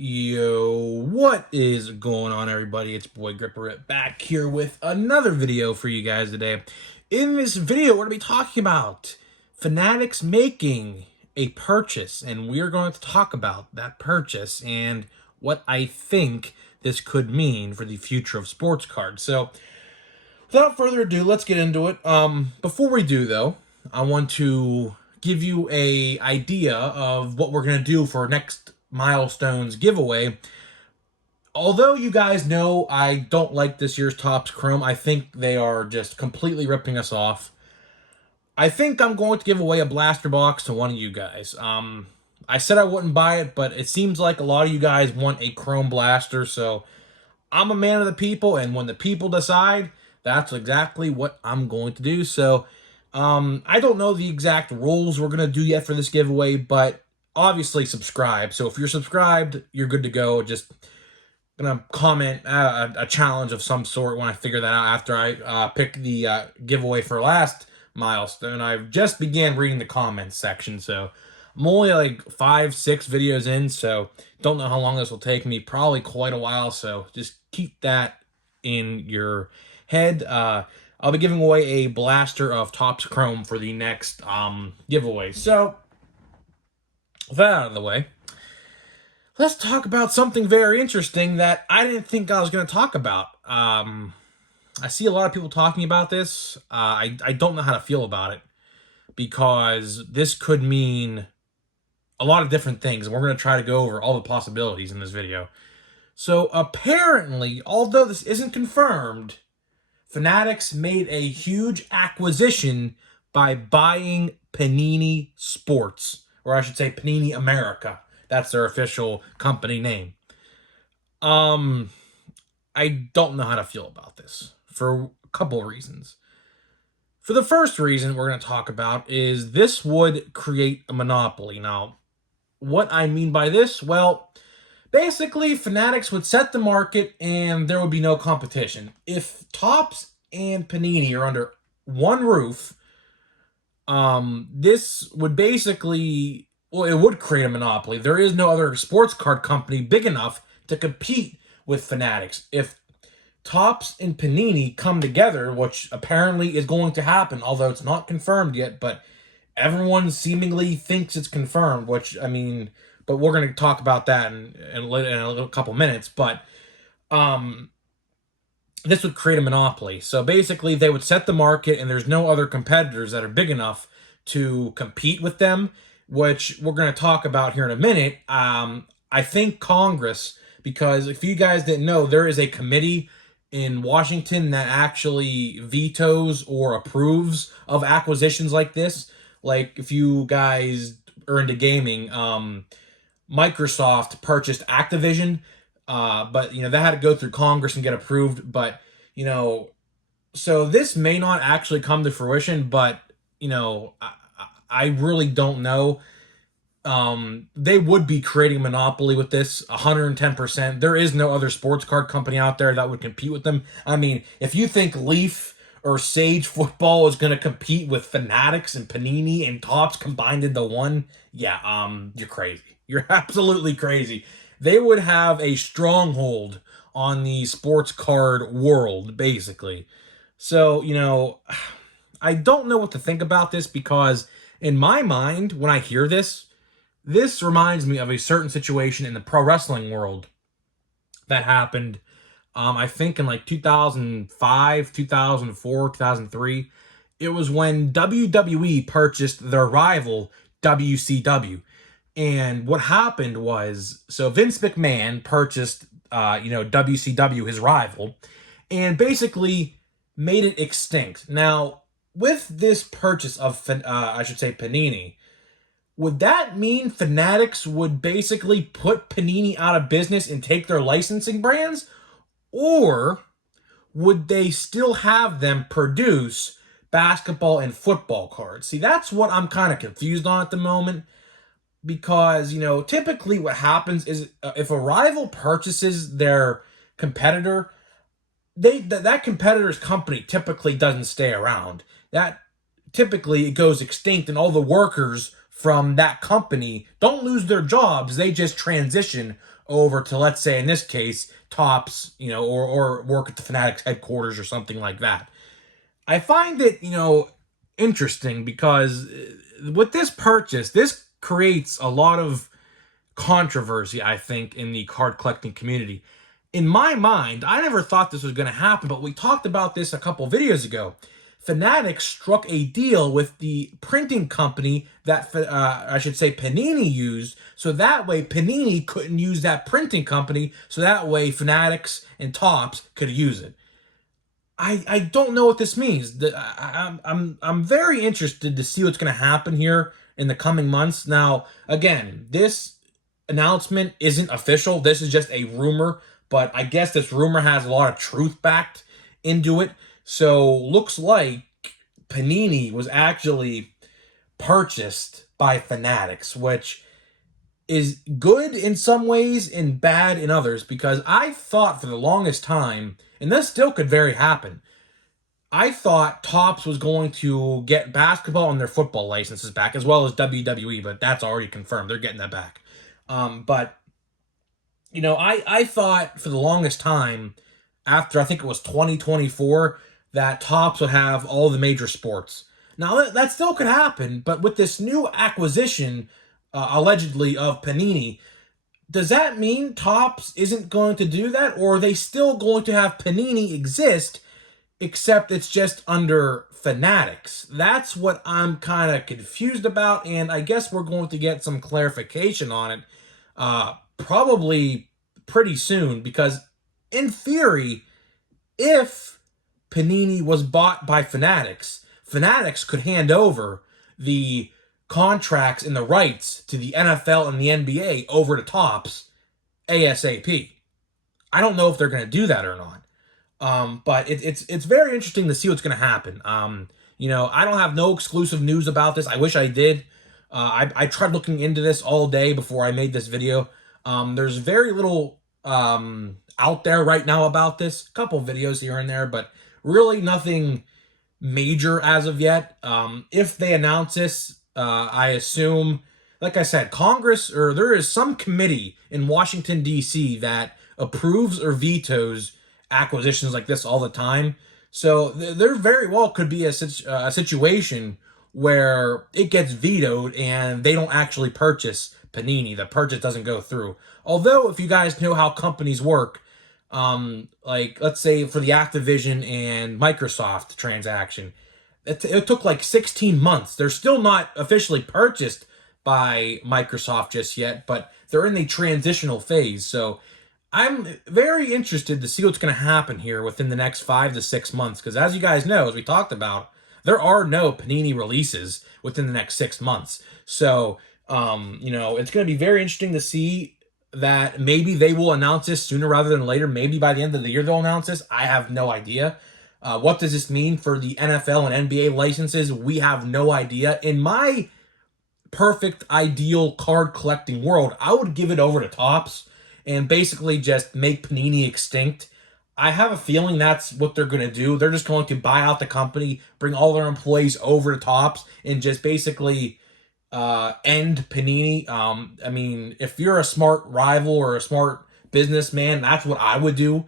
Yo, what is going on, everybody? It's Boy Gripper back here with another video for you guys today. In this video, we're going to be talking about Fanatics making a purchase, and we are going to talk about that purchase and what I think this could mean for the future of sports cards. So, without further ado, let's get into it. Before we do, though, I want to give you a idea of what we're going to do for next milestones giveaway. Although you guys know I don't like this year's Topps Chrome, I think they are just completely ripping us off. I think I'm going to give away a blaster box to one of you guys. I said I wouldn't buy it, but it seems like a lot of you guys want a Chrome blaster, so I'm a man of the people, and when the people decide, that's exactly what I'm going to do. So I don't know the exact rules we're going to do yet for this giveaway, but obviously subscribe. So if you're subscribed, you're good to go. Just gonna comment a challenge of some sort when I figure that out after I pick the giveaway for last milestone. I've just began reading the comments section, so I'm only like 5-6 videos in, so don't know how long this will take me. Probably quite a while, so just keep that in your head. I'll be giving away a blaster of Topps Chrome for the next giveaway. So with that out of the way, let's talk about something very interesting that I didn't think I was going to talk about. I see a lot of people talking about this. I don't know how to feel about it because this could mean a lot of different things, and we're going to try to go over all the possibilities in this video. So apparently, although this isn't confirmed, Fanatics made a huge acquisition by buying Panini Sports, or I should say Panini America. That's their official company name. I don't know how to feel about this for a couple of reasons. For the first reason we're going to talk about is this would create a monopoly. Now, what I mean by this, well, basically Fanatics would set the market and there would be no competition. If Topps and Panini are under one roof, this would basically, well, it would create a monopoly. There is no other sports card company big enough to compete with Fanatics. If Topps and Panini come together, which apparently is going to happen, although it's not confirmed yet, but everyone seemingly thinks it's confirmed, which, I mean, but we're going to talk about that in a couple minutes, but this would create a monopoly. So basically, they would set the market, and there's no other competitors that are big enough to compete with them, which we're going to talk about here in a minute. I think Congress, because if you guys didn't know, there is a committee in Washington that actually vetoes or approves of acquisitions like this. Like, if you guys are into gaming, Microsoft purchased Activision, but, you know, that had to go through Congress and get approved. But, you know, so this may not actually come to fruition, but, you know, I really don't know. They would be creating a monopoly with this 110%. There is no other sports card company out there that would compete with them. I mean, if you think Leaf or Sage Football is going to compete with Fanatics and Panini and Topps combined into one, yeah, you're crazy. You're absolutely crazy. They would have a stronghold on the sports card world, basically. So, you know, I don't know what to think about this because in my mind, when I hear this, this reminds me of a certain situation in the pro wrestling world that happened, I think in like 2005, 2004, 2003. It was when WWE purchased their rival, WCW. And what happened was, so Vince McMahon purchased, WCW, his rival, and basically made it extinct. Now, with this purchase of, Panini, would that mean Fanatics would basically put Panini out of business and take their licensing brands? Or would they still have them produce basketball and football cards? See, that's what I'm kind of confused on at the moment. Because, you know, typically what happens is if a rival purchases their competitor, that competitor's company typically doesn't stay around. That typically it goes extinct and all the workers from that company don't lose their jobs. They just transition over to, let's say in this case, Topps, or work at the Fanatics headquarters or something like that. I find it, interesting because with this purchase, this creates a lot of controversy, I think, in the card collecting community. In my mind, I never thought this was going to happen, but we talked about this a couple videos ago. Fanatics struck a deal with the printing company that, I should say, Panini used, so that way Panini couldn't use that printing company, so that way Fanatics and Topps could use it. I don't know what this means. I'm very interested to see what's going to happen here in the coming months. Now, again, this announcement isn't official. This is just a rumor, but I guess this rumor has a lot of truth backed into it. So, looks like Panini was actually purchased by Fanatics, which is good in some ways and bad in others, because I thought for the longest time, and this still could very happen, I thought Topps was going to get basketball and their football licenses back, as well as WWE, but that's already confirmed. They're getting that back. But, I thought for the longest time, after I think it was 2024, that Topps would have all the major sports. Now, that still could happen, but with this new acquisition, allegedly, of Panini, does that mean Topps isn't going to do that, or are they still going to have Panini exist, except it's just under Fanatics? That's what I'm kind of confused about, and I guess we're going to get some clarification on it probably pretty soon, because in theory, if Panini was bought by Fanatics, Fanatics could hand over the contracts and the rights to the NFL and the NBA over to Topps ASAP. I don't know if they're going to do that or not. But it's very interesting to see what's going to happen. I don't have no exclusive news about this. I wish I did. I tried looking into this all day before I made this video. There's very little out there right now about this. A couple videos here and there, but really nothing major as of yet. If they announce this, I assume, like I said, Congress, or there is some committee in Washington, D.C. that approves or vetoes acquisitions like this all the time. So there very well could be a situation where it gets vetoed and they don't actually purchase Panini. The purchase doesn't go through. Although, if you guys know how companies work, like, let's say for the Activision and Microsoft transaction, it took like 16 months. They're still not officially purchased by Microsoft just yet, but they're in the transitional phase. So I'm very interested to see what's going to happen here within the next 5 to 6 months, because as you guys know, as we talked about, there are no Panini releases within the next 6 months. So, it's going to be very interesting to see that maybe they will announce this sooner rather than later. Maybe by the end of the year they'll announce this. I have no idea. What does this mean for the NFL and NBA licenses? We have no idea. In my perfect, ideal card collecting world, I would give it over to Topps and basically just make Panini extinct. I have a feeling that's what they're going to do. They're just going to buy out the company, bring all their employees over to Topps, and just basically end Panini. I mean, if you're a smart rival or a smart businessman, that's what I would do.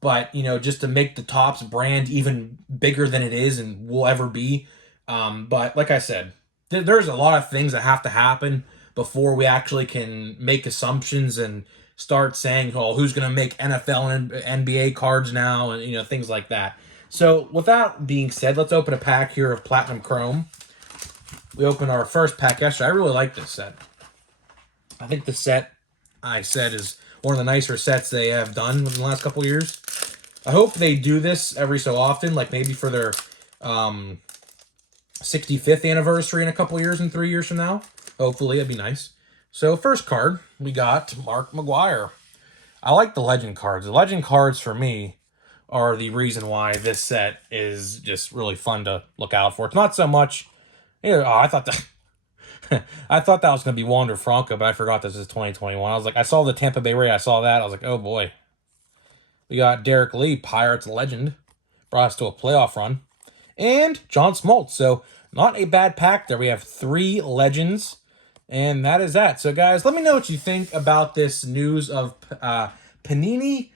But, just to make the Topps brand even bigger than it is and will ever be. But like I said, there's a lot of things that have to happen before we actually can make assumptions and start saying, oh, who's going to make NFL and NBA cards now, and, things like that. So with that being said, let's open a pack here of Platinum Chrome. We opened our first pack yesterday. I really like this set. I think the set, I said, is one of the nicer sets they have done in the last couple years. I hope they do this every so often, like maybe for their 65th anniversary in a couple years and 3 years from now. Hopefully, it'd be nice. So, first card, we got Mark McGwire. I like the Legend cards. The Legend cards, for me, are the reason why this set is just really fun to look out for. It's not so much... I thought that... I thought that was going to be Wander Franco, but I forgot this is 2021. I was like, I saw the Tampa Bay Ray. I saw that. I was like, oh, boy. We got Derek Lee, Pirates legend. Brought us to a playoff run. And John Smoltz. So, not a bad pack there. We have 3 legends. And that is that. So, guys, let me know what you think about this news of Panini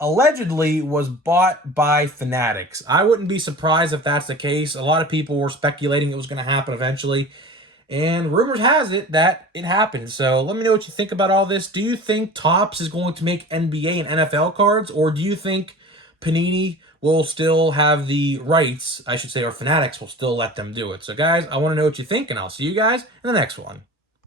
allegedly was bought by Fanatics. I wouldn't be surprised if that's the case. A lot of people were speculating it was going to happen eventually. And rumors has it that it happened. So let me know what you think about all this. Do you think Topps is going to make NBA and NFL cards? Or do you think Panini will still have the rights, I should say, or Fanatics will still let them do it? So, guys, I want to know what you think, and I'll see you guys in the next one.